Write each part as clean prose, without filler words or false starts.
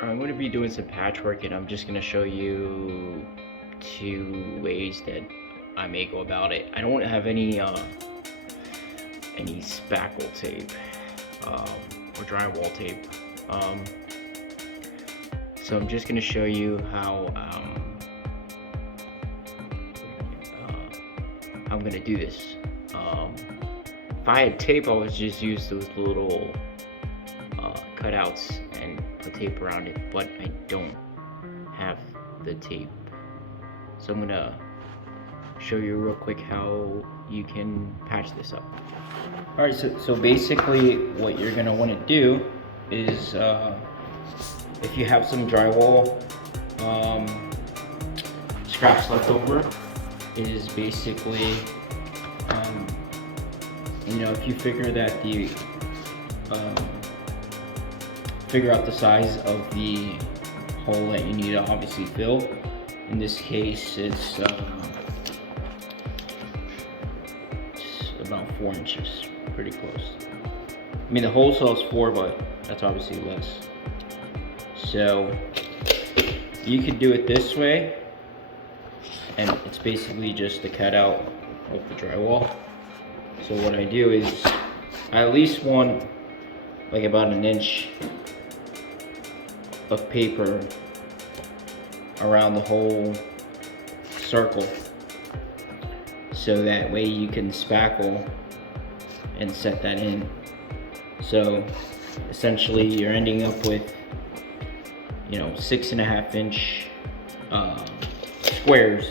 I'm going to be doing some patchwork, and I'm just going to show you two ways that I may go about it. I don't have any spackle tape or drywall tape, so I'm just going to show you how I'm going to do this. If I had tape, I would just use those little cutouts and put tape around it, but I don't have the tape, so I'm gonna show you real quick how you can patch this up. Alright, so basically what you're gonna want to do is if you have some drywall scraps left over, is basically if you figure that the figure out the size of the hole that you need to obviously fill. In this case, it's about 4 inches, pretty close. I mean, the hole says 4, but that's obviously less. So you could do it this way, and it's basically just a cutout of the drywall. So what I do is I at least want like about 1 inch of paper around the whole circle, so that way you can spackle and set that in. So essentially you're ending up with 6.5 inch squares.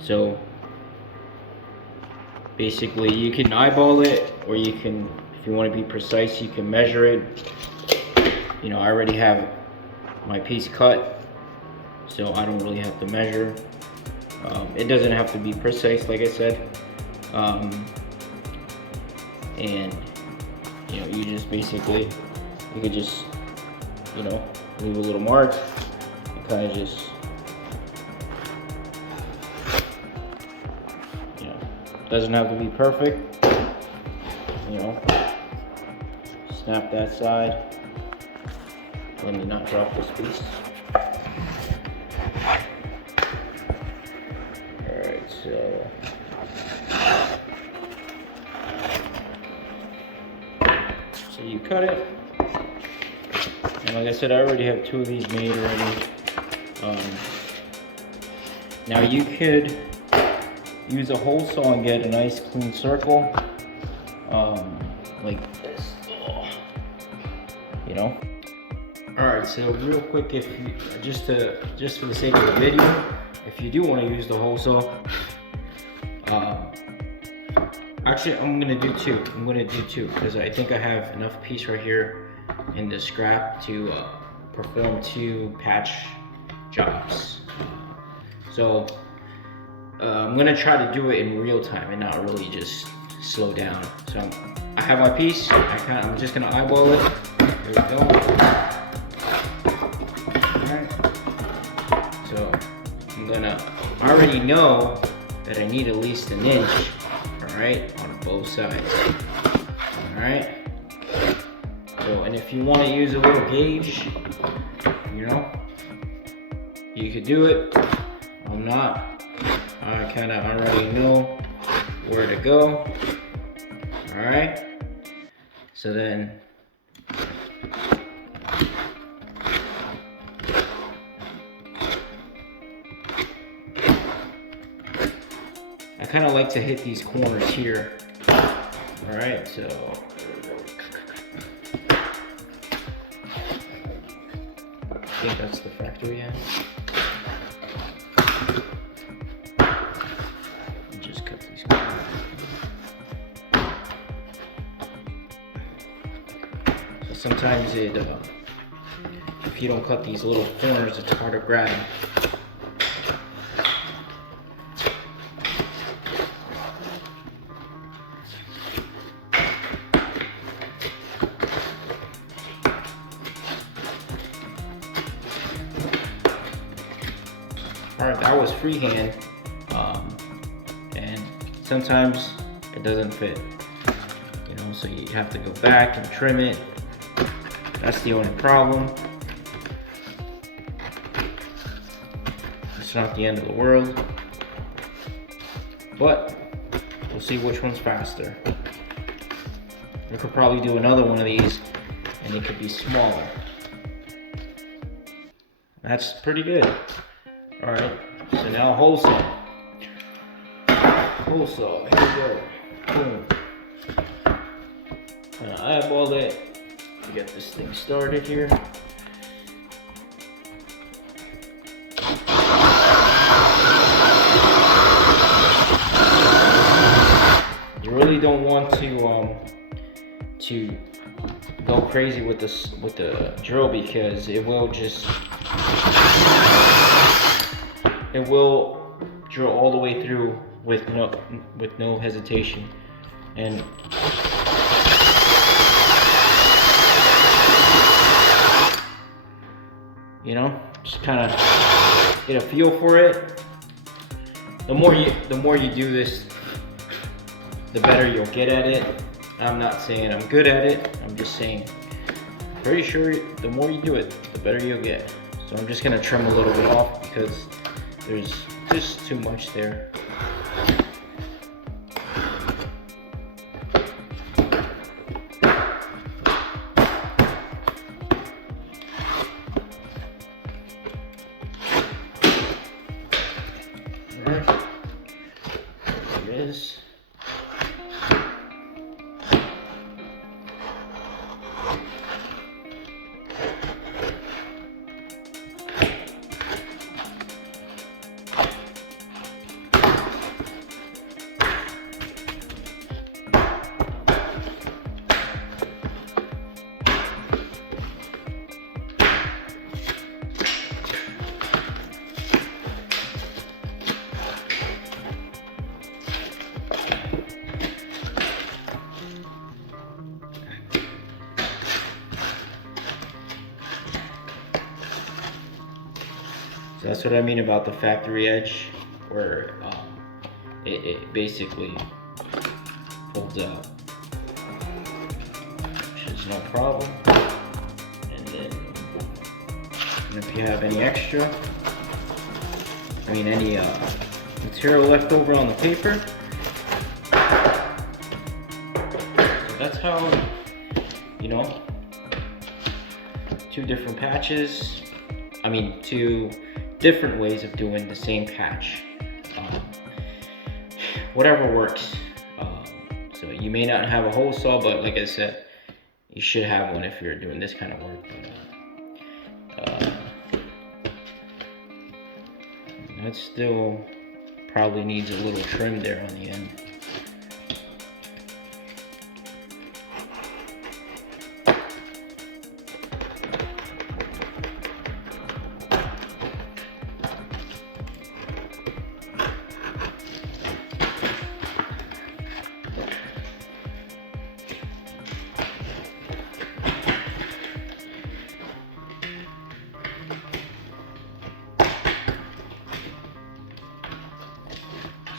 So basically you can eyeball it, or you can, if you want to be precise, you can measure it. I already have my piece cut, so I don't really have to measure. It doesn't have to be precise, like I said. And you just basically, you could just leave a little mark and kind of just doesn't have to be perfect. Snap that side. Let me not drop this piece. Alright, so you cut it. And like I said, I already have 2 of these made already. Now you could use a hole saw and get a nice clean circle, like this. Alright, so real quick, if you just for the sake of the video, if you do want to use the hole saw, actually I'm gonna do two because I think I have enough piece right here in the scrap to perform 2 patch jobs. So I'm gonna try to do it in real time and not really just slow down. So I have my piece. I'm just gonna eyeball it. There we go. Alright. So I already know that I need at least 1 inch. Alright, on both sides. Alright. So, and if you want to use a little gauge, you could do it. I'm not. I kind of already know where to go. Alright, so then I kind of like to hit these corners here. Alright, so I think that's the factory end. Just cut these corners. So sometimes if you don't cut these little corners, it's hard to grab. Alright, that was freehand, and sometimes it doesn't fit, so you have to go back and trim it, That's the only problem. It's not the end of the world, but we'll see which one's faster. We could probably do another one of these and it could be smaller. That's pretty good. All right, so now hole saw. Hole saw, here we go. Boom. Eyeball it to get this thing started here. You really don't want to go crazy with this with the drill, because it will drill all the way through with no hesitation. And you know, just kind of get a feel for it. The more you do this, the better you'll get at it. I'm not saying I'm good at it. I'm just saying, pretty sure the more you do it, the better you'll get. So I'm just gonna trim a little bit off because there's just too much there. There it is. So that's what I mean about the factory edge, where it basically folds out, which is no problem. And if you have any extra, any material left over on the paper, so that's how, two different patches, two different ways of doing the same patch. Whatever works. So you may not have a hole saw, but like I said, you should have one if you're doing this kind of work. That still probably needs a little trim there on the end.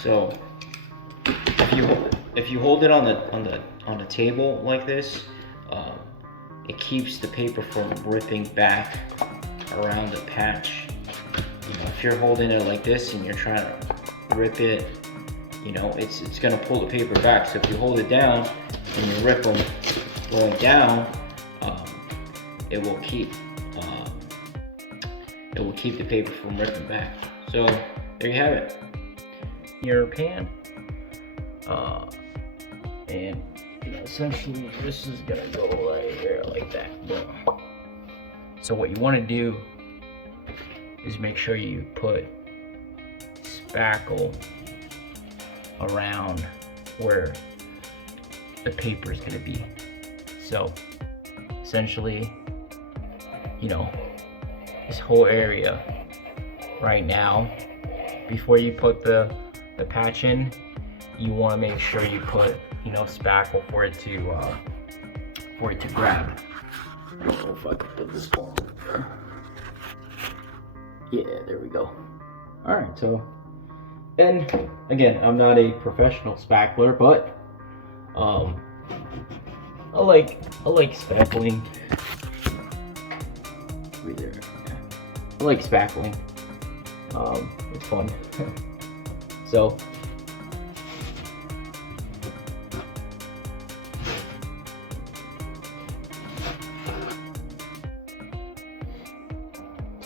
So if you hold it on the table like this, it keeps the paper from ripping back around the patch. If you're holding it like this and you're trying to rip it, it's gonna pull the paper back. So if you hold it down and you rip them going down, it will keep the paper from ripping back. So there you have it. Your pan, and essentially this is gonna go right here like that. Boom. So what you want to do is make sure you put spackle around where the paper is gonna be. So essentially, this whole area right now, before you put the patch in, you want to make sure you put spackle for it to grab. I don't know if I can put this on. Yeah, there we go. All right, so, and again, I'm not a professional spackler, but I like spackling. I like spackling. It's fun. So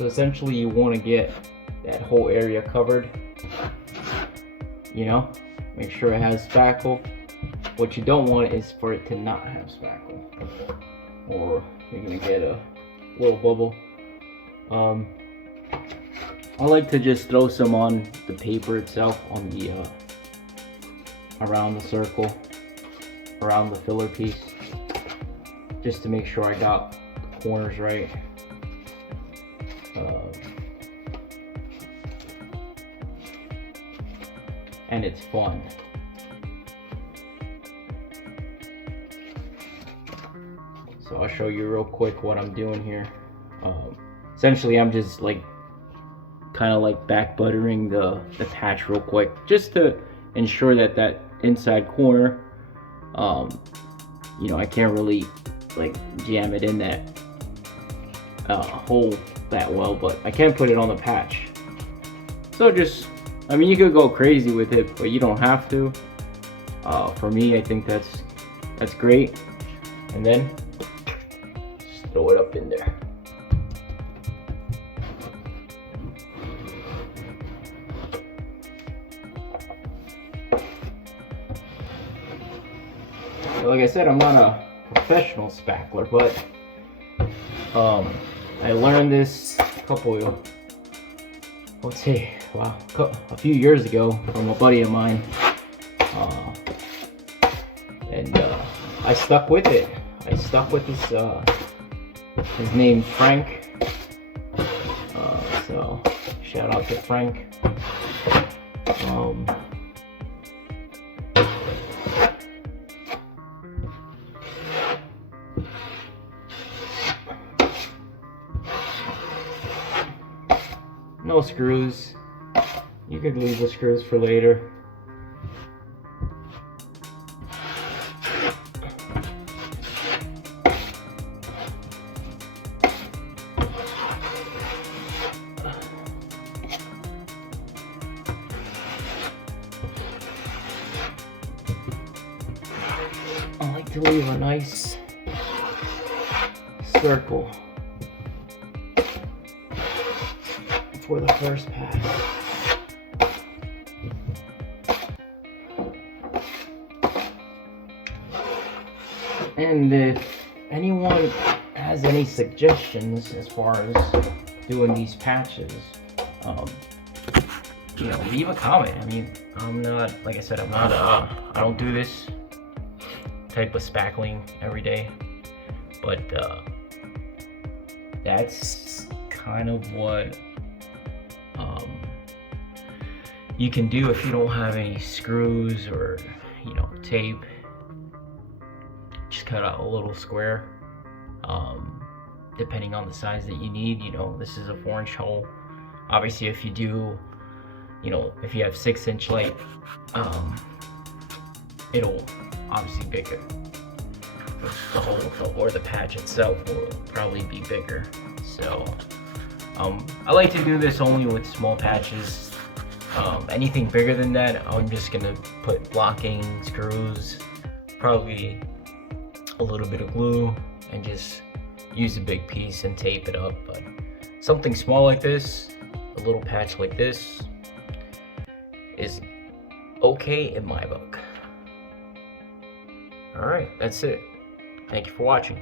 essentially you want to get that whole area covered, you know, make sure it has spackle. What you don't want is for it to not have spackle, or you're gonna get a little bubble. I like to just throw some on the paper itself, on the around the circle, around the filler piece, just to make sure I got the corners right. And it's fun. So I'll show you real quick what I'm doing here. Essentially, I'm just like kind of like back buttering the patch real quick, just to ensure that that inside corner, you know, I can't really like jam it in that hole that well, but I can put it on the patch. So just, I mean, you could go crazy with it, but you don't have to. For me, I think that's great. And then just throw it up in there. So like I said, I'm not a professional spackler, but I learned this a few years ago from a buddy of mine, and I stuck with it. I stuck with this. His name's Frank. So shout out to Frank. No screws. You could leave the screws for later. I like to leave a nice circle for the first pass. And if anyone has any suggestions as far as doing these patches, you know, leave a comment. I mean, I'm not, like I said, I don't do this type of spackling every day, but that's kind of what you can do if you don't have any screws or, you know, tape. Just cut out a little square, depending on the size that you need. You know, this is a 4-inch hole. Obviously, if you do, you know, if you have 6-inch light, it'll obviously bigger. The hole or the patch itself will probably be bigger. So I like to do this only with small patches. Anything bigger than that, I'm just gonna put blocking screws, probably a little bit of glue, and just use a big piece and tape it up. But something small like this, a little patch like this, is okay in my book. Alright, that's it. Thank you for watching.